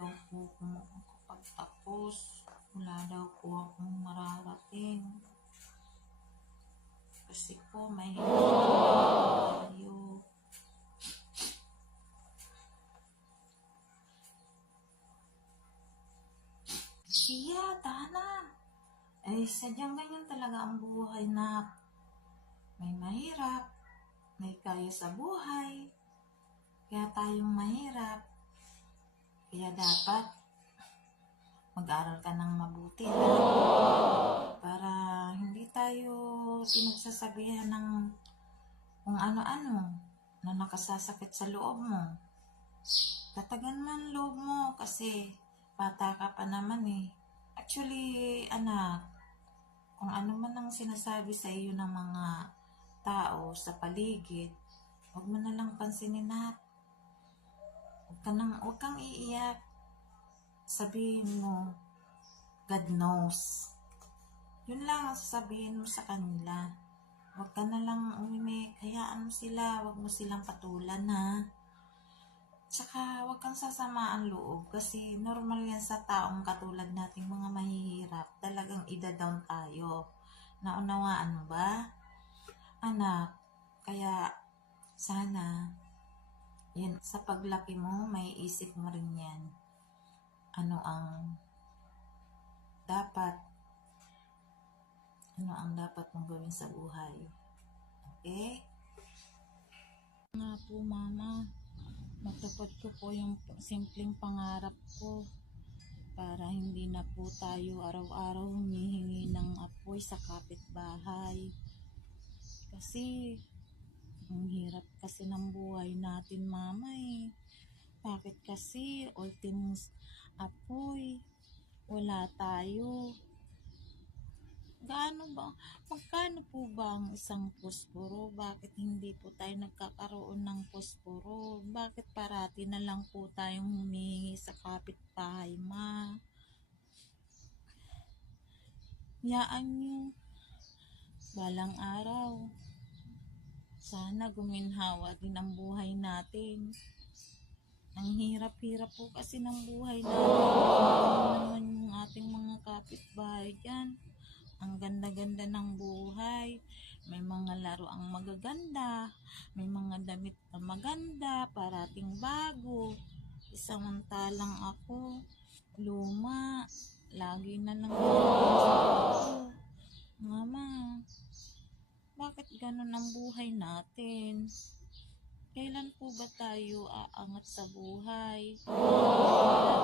daw po ako makakapagtapos. Wala daw po akong mararating. Kasi po, mahirap tayo. Siya, Dana. Eh, sadyang ganyan talaga ang buhay na may mahirap, may kaya sa buhay. Kaya tayong mahirap. Kaya dapat mag-aral ka ng mabuti para hindi tayo pinagsasabihan ng kung ano-ano na nakasasakit sa loob mo. Tatagan mo ang loob mo kasi bata ka pa naman eh. Actually, anak, kung ano man ang sinasabi sa iyo ng mga tao sa paligid, huwag mo na lang pansinin lahat. Huwag kang iiyak. Sabihin mo, God knows. Yun lang ang sasabihin mo sa kanila. Huwag ka na lang umimik. Hayaan mo sila. Huwag mo silang patulan, ha. Tsaka huwag kang sasama ang loob kasi normal yan sa taong katulad nating mga mahihirap. Talagang ida-down tayo. Naunawaan mo ba? Anak, kaya sana yan, sa paglaki mo, may isip mo rin yan. Ano ang dapat mong gawin sa buhay. Okay? Nga po, Mama, matupad ko po yung simpleng pangarap ko para hindi na po tayo araw-araw humihingi ng apoy sa kapitbahay. Kasi ang hirap kasi ng buhay natin, Mama eh. Bakit kasi ultimong apoy wala tayo? Magkano po ba ang isang posporo? Bakit hindi po tayo nagkakaroon ng posporo? Bakit parati na lang po tayong humihingi sa kapitbahay, Ma? Yaan nyo, balang araw, sana guminhawa din ang buhay natin. Ang hirap-hirap po kasi ng buhay natin. Naman yung ating mga kapitbahay dyan. Ang ganda-ganda ng buhay. May mga laro ang magaganda. May mga damit na maganda. Parating bago. Samantalang ako, luma. Lagi na lang ako. Mama, bakit ganun ang buhay natin? Kailan po ba tayo aangat sa buhay?